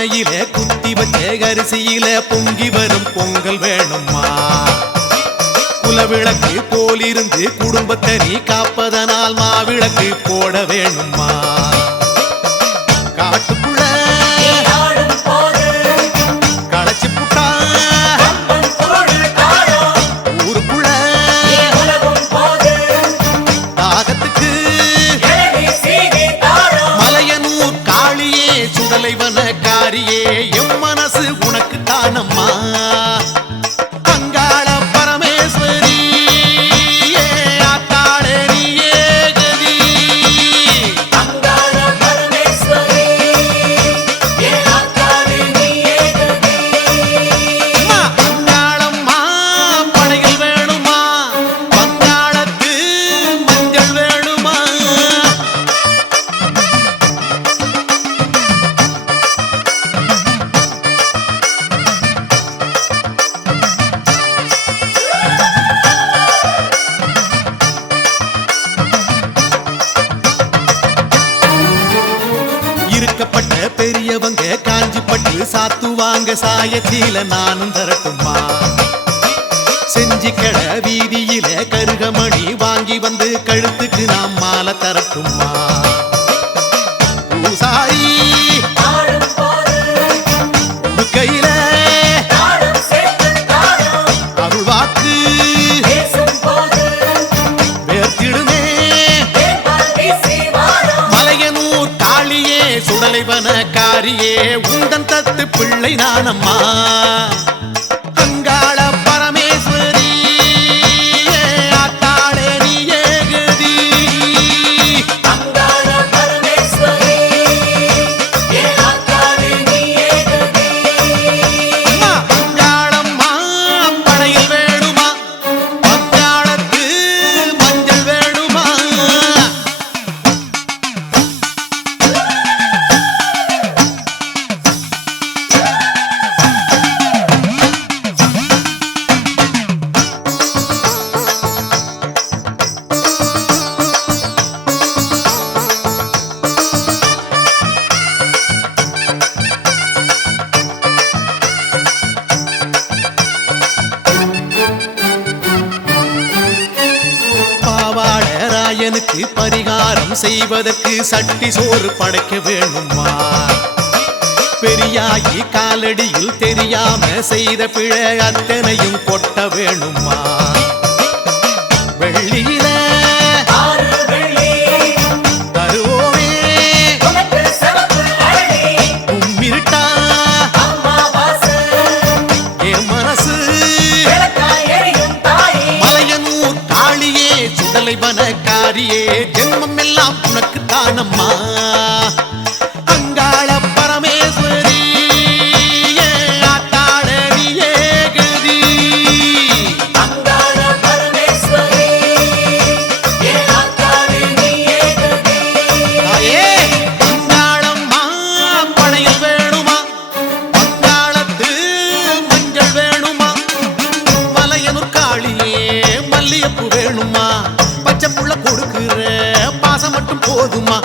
பானையில குத்தி வச்ச அரிசியில பொங்கி வரும் பொங்கல் வேணும்மா. குலவிளக்கு போலிருந்து குடும்பத்தை நீ காப்பதனால் மாவிளக்கு போட வேணும்மா. காட்டுக்குள்ள வாங்க சாயத்தில நானும் தரட்டுமா செஞ்சு கட வீதியில கருகமணி வாங்கி வந்து கழுத்துக்கு நாம் மாலை தரட்டுமா கையில தலைவன காரியே உந்தன் தத்து பிள்ளை நானம்மா. அவனுக்கு பரிகாரம் செய்வதற்கு சட்டி சோறு படைக்க வேணுமா? பெரியாயி காலடியில் தெரியாம செய்த பிழை அத்தனையும் கொட்ட வேணுமா? பச்சை புள்ள கொடுக்குற பாசம் மட்டும் போதுமா?